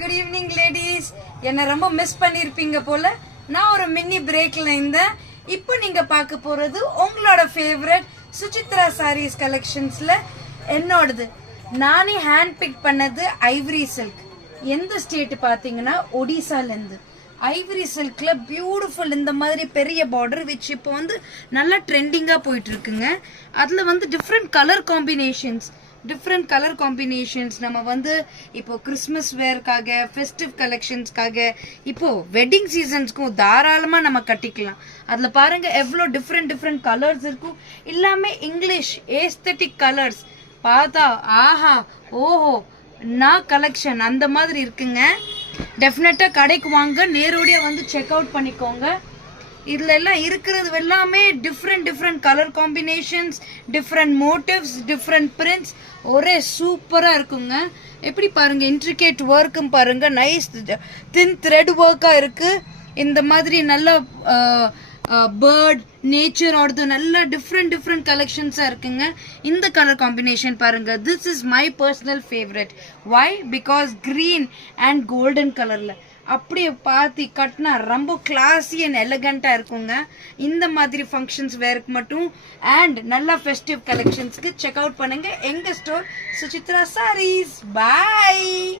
Good evening ladies. என்ன ரொம்ப miss பண்ணிருப்பீங்க போல. நான் ஒரு மினி பிரேக்ல இருந்தேன். இப்போ நீங்க பார்க்க போறது உங்களோட ஃபேவரட் சுசித்ரா சாரீஸ் கலெக்ஷன்ஸ்ல என்னோடது. நானே ஹேண்ட் பிக் பண்ணது ஐவரி சில்க். எந்த ஸ்டேட் பாத்தீங்கன்னா ஒடிசால இருந்து. ஐவரி சில்க்ல பியூட்டிஃபுல் இந்த மாதிரி பெரிய பார்டர் வச்சு இப்போ வந்து நல்லா ட்ரெண்டிங்கா போயிட்டு இருக்குங்க. அதுல வந்து டிஃப்ரெண்ட் கலர் காம்பினேஷன்ஸ் நம்ம வந்து இப்போ கிறிஸ்மஸ் வேர்க்காக, ஃபெஸ்டிவ் கலெக்ஷன்ஸ்க்காக, இப்போ வெட்டிங் சீசன்ஸ்க்கும் தாராளமா நம்ம கட்டிக்கலாம். அதுல பாருங்க எவ்வளோ டிஃப்ரெண்ட் கலர்ஸ் இருக்கும். எல்லாமே இங்கிலீஷ் ஏஸ்தட்டிக் கலர்ஸ். பார்த்தா ஆஹா ஓஹோ நான் கலெக்ஷன் அந்த மாதிரி இருக்குங்க. டெஃபினட்டா கடைக்கு வாங்க, நேரோடியா வந்து செக் அவுட் பண்ணிக்கோங்க. இதுல எல்லாம் இருக்கிறது எல்லாமே different colour combinations, different motives, different prints. ஒரே சூப்பரா இருக்குங்க. எப்படி பாருங்க, இன்ட்ரிகேட் ஒர்க்கும் பாருங்க, நைஸ் தின் த்ரெட் ஒர்க்கா இருக்கு. இந்த மாதிரி நல்ல பேர்ட் நேச்சரோடது நல்ல டிஃப்ரெண்ட் கலெக்ஷன்ஸா இருக்குங்க. இந்த கலர் காம்பினேஷன் பாருங்க, this is my personal favourite. Why? Because green and golden கலர்ல அப்படியே பாத்தி கட்டினா ரொம்ப கிளாஸி அண்ட் எலகண்டா இருக்குங்க. இந்த மாதிரி ஃபங்க்ஷன்ஸ் வேருக்கு மட்டும் அண்ட் நல்லா ஃபெஸ்டிவ் கலெக்ஷன்ஸ்க்கு செக் அவுட் பண்ணுங்க எங்க ஸ்டோர் சுசித்ரா சாரீஸ். பாய்.